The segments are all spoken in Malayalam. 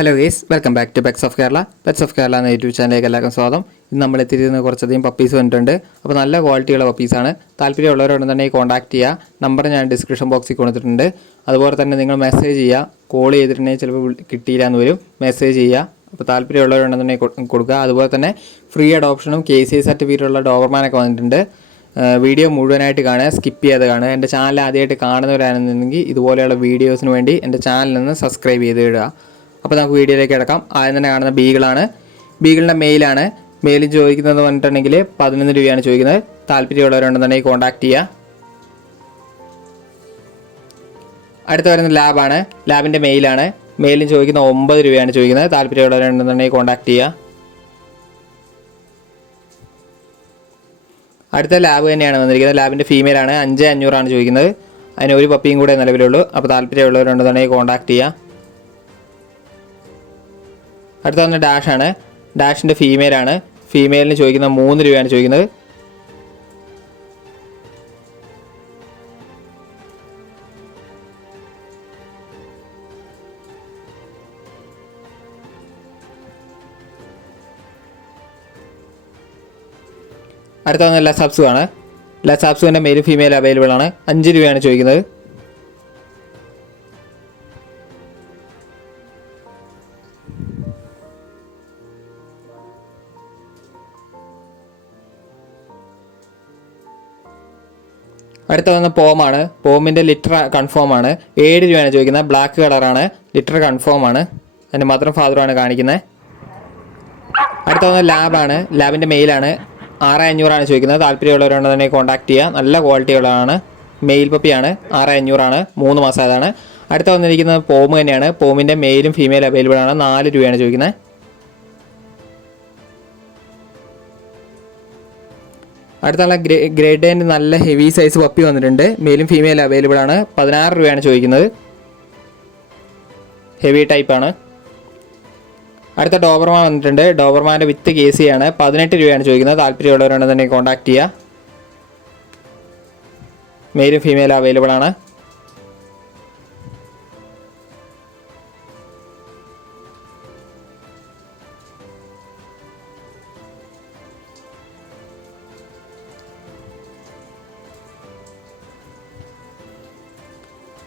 Hello guys, welcome back to pets of Kerala. Pets of Kerala എന്ന യൂട്യൂബ് ചാനലിലേക്ക് എല്ലാവർക്കും സ്വാഗതം. ഇന്ന് നമ്മൾ എത്തിയിരുന്ന കുറച്ചധികം പപ്പീസ് വന്നിട്ടുണ്ട്. അപ്പോൾ നല്ല ക്വാളിറ്റിയുള്ള പപ്പീസാണ്. താല്പര്യമുള്ളവരുണ്ടെന്നുണ്ടെങ്കിൽ കോൺടാക്ട് ചെയ്യുക. നമ്പർ ഞാൻ ഡിസ്ക്രിപ്ഷൻ ബോക്സിൽ കൊടുത്തിട്ടുണ്ട്. അതുപോലെ തന്നെ നിങ്ങൾ മെസ്സേജ് ചെയ്യുക. കോൾ ചെയ്തിട്ടുണ്ടെങ്കിൽ ചിലപ്പോൾ കിട്ടിയില്ല എന്ന് വരും. മെസ്സേജ് ചെയ്യുക. അപ്പോൾ താല്പര്യമുള്ളവരുണ്ടെന്നുണ്ടെങ്കിൽ കൊടുക്കുക. അതുപോലെ തന്നെ ഫ്രീ അഡോപ്ഷനും KCI സർട്ടിഫിക്കറ്റുള്ള ഡോബർമാനൊക്കെ വന്നിട്ടുണ്ട്. വീഡിയോ മുഴുവനായിട്ട് കാണുക, സ്കിപ്പ് ചെയ്യാതെ കാണുക. എൻ്റെ ചാനൽ ആദ്യമായിട്ട് കാണുന്നവരാണെന്നുണ്ടെങ്കിൽ ഇതുപോലെയുള്ള വീഡിയോസിന് വേണ്ടി എൻ്റെ ചാനലിൽ നിന്ന് സബ്സ്ക്രൈബ് ചെയ്ത് ഇടുക. അപ്പോൾ നമുക്ക് വീഡിയോയിലേക്ക് കിടക്കാം. ആദ്യം തന്നെ കാണുന്ന ബീഗിളാണ്. ബീഗിളിൻ്റെ മെയിലാണ്. മെയിൽ ചോദിക്കുന്നത് പറഞ്ഞിട്ടുണ്ടെങ്കിൽ 11 രൂപയാണ് ചോദിക്കുന്നത്. താല്പര്യമുള്ളവരുണ്ടെന്നുണ്ടെങ്കിൽ കോൺടാക്ട് ചെയ്യുക. അടുത്ത വരുന്ന ലാബാണ്. ലാബിൻ്റെ മെയിലാണ്. മെയിലും ചോദിക്കുന്ന 9 രൂപയാണ് ചോദിക്കുന്നത്. താല്പര്യമുള്ളവരുണ്ടെന്നുണ്ടെങ്കിൽ കോൺടാക്ട് ചെയ്യുക. അടുത്ത ലാബ് തന്നെയാണ് വന്നിരിക്കുന്നത്. ലാബിൻ്റെ ഫീമെയിലാണ്. 5500 ചോദിക്കുന്നത്. അതിന് ഒരു പപ്പിയും കൂടെ നിലവിലുള്ളൂ. അപ്പോൾ താല്പര്യമുള്ളവരുണ്ടെന്നുണ്ടെങ്കിൽ കോൺടാക്ട് ചെയ്യുക. അടുത്ത വന്ന് ഡാഷാണ്. ഡാഷിൻ്റെ ഫീമെയിലാണ്. ഫീമെയിലിന് ചോദിക്കുന്ന 3 രൂപയാണ് ചോദിക്കുന്നത്. അടുത്ത വന്ന് ലസാപ്സു ആണ്. ലസാപ്സുവിൻ്റെ മെയിൽ ഫീമെയിൽ അവൈലബിൾ ആണ്. 5 രൂപയാണ് ചോദിക്കുന്നത്. അടുത്ത വന്ന പോമാണ്. പോമിൻ്റെ ലിറ്റർ കൺഫേം ആണ്. 7 രൂപയാണ് ചോദിക്കുന്നത്. ബ്ലാക്ക് കളറാണ്. ലിറ്റർ കൺഫേം ആണ്. അതിൻ്റെ മദറും ഫാദറുമാണ് കാണിക്കുന്നത്. അടുത്ത വന്ന ലാബാണ്. ലാബിൻ്റെ മെയിലാണ്. 6500 ചോദിക്കുന്നത്. താല്പര്യമുള്ളവരുണ്ടെന്നുണ്ടെങ്കിൽ കോൺടാക്ട് ചെയ്യുക. നല്ല ക്വാളിറ്റി ഉള്ളതാണ്. മെയിൽ പപ്പിയാണ്. 6500 3 മാസമായതാണ്. അടുത്ത വന്നിരിക്കുന്നത് പോമ് തന്നെയാണ്. പോമിൻ്റെ മെയിലും ഫീമെയിൽ അവൈലബിൾ ആണ്. 4 രൂപയാണ് ചോദിക്കുന്നത്. അടുത്തുള്ള ഗ്രേഡ് ആൻഡ് നല്ല ഹെവി സൈസ് പപ്പി വന്നിട്ടുണ്ട്. മെയിലും ഫീമെയിൽ അവൈലബിൾ ആണ്. 16 രൂപയാണ് ചോദിക്കുന്നത്. ഹെവി ടൈപ്പാണ്. അടുത്ത ഡോബർമാൻ വന്നിട്ടുണ്ട്. ഡോബർമാൻ്റെ വിത്ത് KC ആണ്. 18 രൂപയാണ് ചോദിക്കുന്നത്. താല്പര്യമുള്ളവരുണ്ടെന്നുണ്ടെങ്കിൽ കോൺടാക്ട് ചെയ്യുക. മെയിലും ഫീമെയിൽ അവൈലബിൾ ആണ്.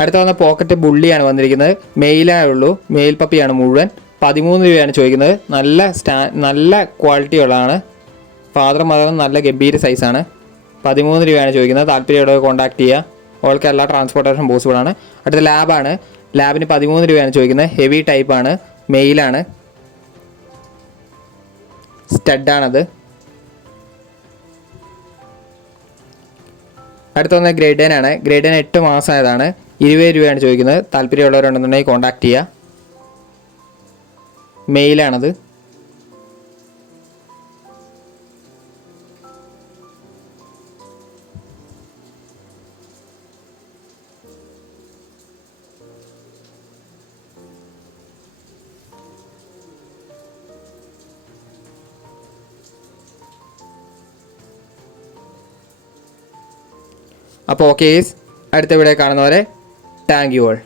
അടുത്ത വന്ന പോക്കറ്റ് ബുള്ളിയാണ് വന്നിരിക്കുന്നത്. മെയിലേ ഉള്ളൂ. മെയിൽ പപ്പിയാണ് മുഴുവൻ. 13 രൂപയാണ് ചോദിക്കുന്നത്. നല്ല ക്വാളിറ്റി ഉള്ളതാണ്. ഫാദറും മദറും നല്ല ഗംഭീര സൈസാണ്. 13 രൂപയാണ് ചോദിക്കുന്നത്. താല്പര്യമുള്ളവർ കോൺടാക്ട് ചെയ്യുക. ഓൾക്ക് എല്ലാ ട്രാൻസ്പോർട്ടേഷൻ പോസിബിൾ ആണ്. അടുത്ത ലാബാണ്. ലാബിന് 13 രൂപയാണ് ചോദിക്കുന്നത്. ഹെവി ടൈപ്പാണ്. മെയിലാണ്. സ്റ്റഡാണത്. അടുത്ത വന്ന ഗ്രേഡേനാണ്. ഗ്രേഡേൻ 8 മാസമായതാണ്. 20 രൂപയാണ് ചോദിക്കുന്നത്. താല്പര്യമുള്ളവരുണ്ടെന്നുണ്ടെങ്കിൽ കോൺടാക്ട് ചെയ്യുക. മെയിലാണത്. അപ്പോൾ ഓക്കെ, അടുത്ത വീഡിയോ കാണുന്നവരെ താങ്ക് യു ഓൾ.